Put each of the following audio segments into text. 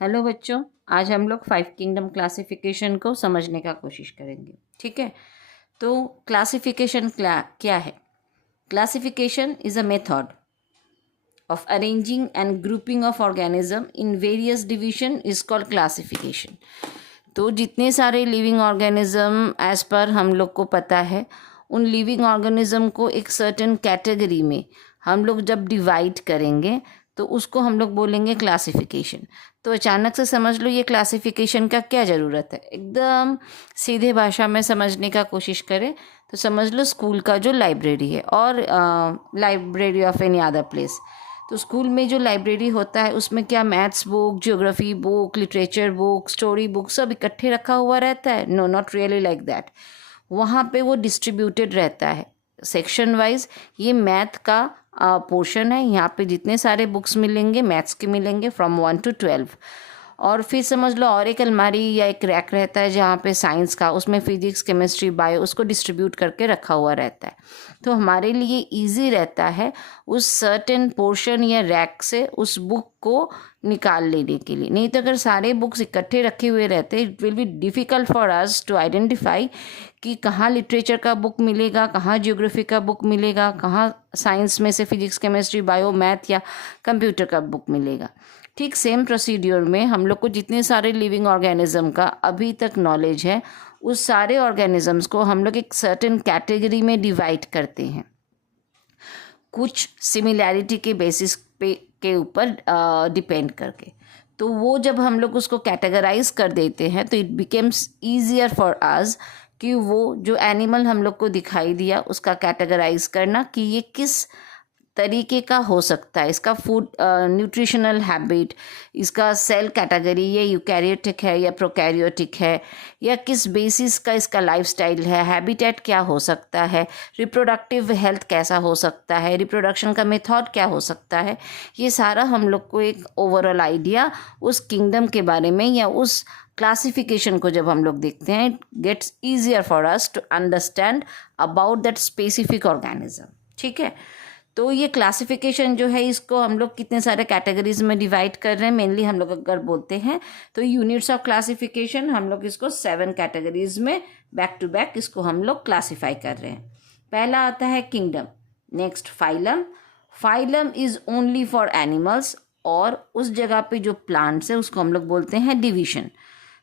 Hello बच्चों, आज हम लोग 5 किंगडम क्लासिफिकेशन को समझने का कोशिश करेंगे। ठीक है, तो क्लासिफिकेशन क्या है? Classification is a method of arranging and grouping of organism in various division is called classification। तो जितने सारे लिविंग ऑर्गेनिज्म एज पर हम लोग को पता है, उन लिविंग ऑर्गेनिज्म को एक सर्टेन कैटेगरी में हम लोग जब डिवाइड करेंगे तो उसको हम लोग बोलेंगे क्लासिफिकेशन। तो अचानक से समझ लो ये क्लासिफिकेशन का क्या ज़रूरत है। एकदम सीधे भाषा में समझने का कोशिश करें तो समझ लो स्कूल का जो लाइब्रेरी है और library of any other place. तो स्कूल में जो लाइब्रेरी होता है उसमें क्या maths book, geography book, literature book, story book सब इकट्ठे रखा हुआ रहता है? No, not really like that. वहाँ पे वो डिस्ट्रीब्यूटेड रहता है सेक्शन वाइज। ये मैथ का पोर्शन है, यहाँ पे जितने सारे बुक्स मिलेंगे मैथ्स के मिलेंगे फ्रॉम 1 to 12। और फिर समझ लो और एक अलमारी या एक रैक रहता है जहाँ पे साइंस का, उसमें फिजिक्स, केमिस्ट्री, बायो उसको डिस्ट्रीब्यूट करके रखा हुआ रहता है। तो हमारे लिए इजी रहता है उस सर्टेन पोर्शन या रैक से उस बुक को निकाल लेने के लिए। नहीं तो अगर सारे बुक्स इकट्ठे रखे हुए रहते, it will be difficult for us to identify कि कहाँ लिटरेचर का बुक मिलेगा, कहाँ ज्योग्राफी का बुक मिलेगा, कहाँ साइंस में से फिजिक्स, केमिस्ट्री, बायो, मैथ या कंप्यूटर का बुक मिलेगा। ठीक सेम प्रोसीड्यूर में हम लोग को जितने सारे लिविंग ऑर्गेनिज्म का अभी तक नॉलेज है, उस सारे ऑर्गेनिजम्स को हम लोग एक सर्टेन कैटेगरी में डिवाइड करते हैं कुछ सिमिलैरिटी के बेसिस पे के ऊपर डिपेंड करके। तो वो जब हम लोग उसको कैटेगराइज कर देते हैं तो इट बिकेम्स ईजियर फॉर अस कि वो जो एनिमल हम लोग को दिखाई दिया उसका कैटेगराइज करना कि ये किस तरीके का हो सकता है, इसका फूड न्यूट्रिशनल हैबिट, इसका सेल कैटेगरी, ये यूकैरियोटिक है या प्रोकैरियोटिक है, या किस बेसिस का इसका लाइफस्टाइल है, हैबिटेट क्या हो सकता है, रिप्रोडक्टिव हेल्थ कैसा हो सकता है, रिप्रोडक्शन का मेथड क्या हो सकता है। ये सारा हम लोग को एक ओवरऑल आइडिया उस किंगडम के बारे में या उस क्लासिफिकेशन को जब हम लोग देखते हैं, it gets easier for us to understand about that specific organism. ठीक है, तो ये क्लासिफिकेशन जो है इसको हम लोग कितने सारे कैटेगरीज में डिवाइड कर रहे हैं। मेनली हम लोग अगर बोलते हैं तो यूनिट्स ऑफ क्लासिफिकेशन हम लोग इसको 7 कैटेगरीज में बैक टू बैक इसको हम लोग क्लासीफाई कर रहे हैं। पहला आता है kingdom, next phylum. Phylum is only for animals, और उस जगह पे जो प्लांट्स है उसको हम लोग बोलते हैं division.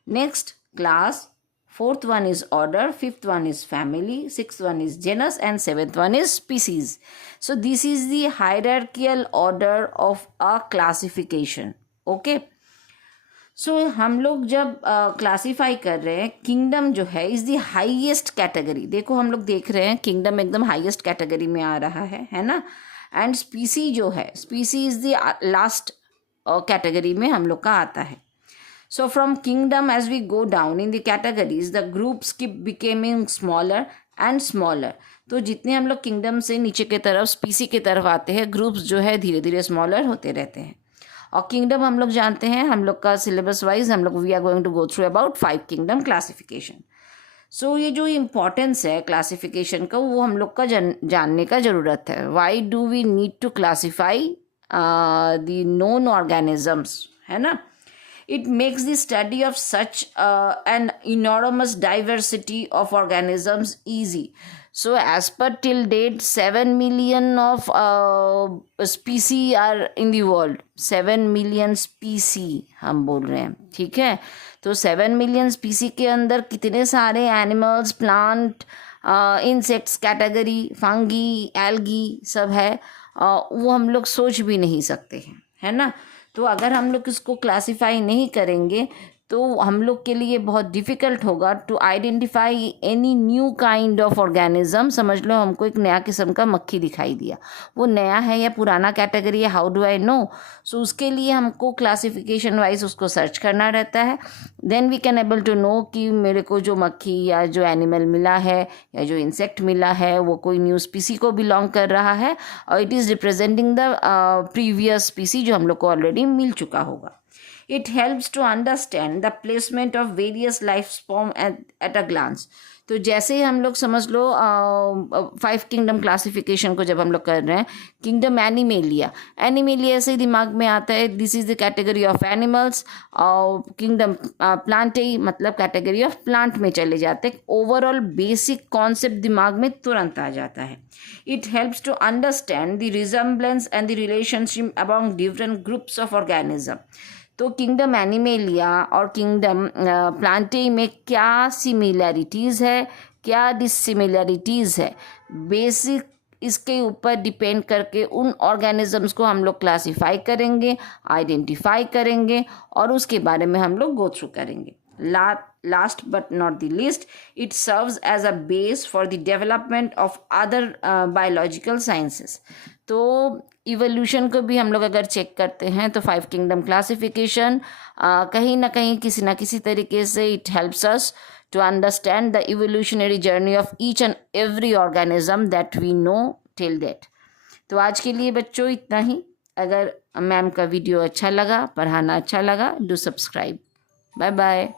Next class, fourth one is order, fifth one is family, sixth one is genus and seventh one is species. So this is the hierarchical order of a classification. Okay, so हम लोग जब classify कर रहे हैं, kingdom जो है is the highest category. देखो हम लोग देख रहे हैं किंगडम एकदम हाईएस्ट कैटेगरी में आ रहा है ना। एंड स्पीसी जो है, स्पीसी इज द लास्ट कैटेगरी में हम लोग का आता है। So from kingdom as we go down in the categories, the groups keep becoming smaller and smaller. तो जितने हम लोग किंगडम से नीचे की तरफ स्पीसी की तरफ आते हैं, ग्रुप्स जो है धीरे धीरे स्मॉलर होते रहते हैं। और किंगडम हम लोग जानते हैं, हम लोग का सिलेबस वाइज हम लोग we are going to go through about 5 kingdom classification. So ये जो इम्पोर्टेंस है क्लासिफिकेशन का वो हम लोग का जानने का ज़रूरत है। Why do we need to classify the known organisms, है ना। It makes the study of such an enormous diversity of organisms easy. So as per till date 7 million of species are in the world. 7 million species हम बोल रहे हैं, ठीक है। तो 7 million species के अंदर कितने सारे animals, plant, insects category, fungi, algae सब है, वो हम लोग सोच भी नहीं सकते हैं, है ना। तो अगर हम लोग इसको क्लासीफाई नहीं करेंगे तो हम लोग के लिए बहुत डिफ़िकल्ट होगा to identify any new kind of organism. समझ लो हमको एक नया किस्म का मक्खी दिखाई दिया, वो नया है या पुराना कैटेगरी है, हाउ डू आई नो। सो उसके लिए हमको क्लासिफिकेशन वाइज उसको सर्च करना रहता है। Then we can able to know कि मेरे को जो मक्खी या जो एनिमल मिला है या जो इंसेक्ट मिला है वो कोई न्यू स्पीसी को बिलोंग कर रहा है और it is representing the previous स्पीसी जो हम लोग को ऑलरेडी मिल चुका होगा। It helps to understand understand the placement of various life form at a glance. तो जैसे ही हम लोग समझ लो 5 किंगडम क्लासिफिकेशन को जब हम लोग कर रहे हैं, किंगडम एनिमेलिया, एनिमेलिया ऐसे ही दिमाग में आता है, this is the category of animals. और किंगडम प्लांटेई मतलब कैटेगरी ऑफ प्लांट में चले जाते हैं। ओवरऑल बेसिक कॉन्सेप्ट दिमाग में तुरंत आ जाता है। It helps to understand the resemblance and the relationship among different groups of organism. तो किंगडम एनिमेलिया और किंगडम प्लांटेई में क्या सिमिलैरिटीज़ है, क्या डिससिमिलैरिटीज़ है, बेसिक इसके ऊपर डिपेंड करके उन ऑर्गेनिजम्स को हम लोग क्लासीफाई करेंगे, आइडेंटिफाई करेंगे और उसके बारे में हम लोग गो थ्रू करेंगे। Last but not the least, it serves as a base for the development of other biological sciences. तो इवोल्यूशन को भी हम लोग अगर चेक करते हैं तो 5 किंगडम क्लासिफिकेशन कहीं ना कहीं किसी ना किसी तरीके से it helps us to understand the evolutionary journey of each and every organism that we know till date. तो आज के लिए बच्चों इतना ही। अगर मैम का वीडियो अच्छा लगा, पढ़ाना अच्छा लगा, डू सब्सक्राइब। Bye bye.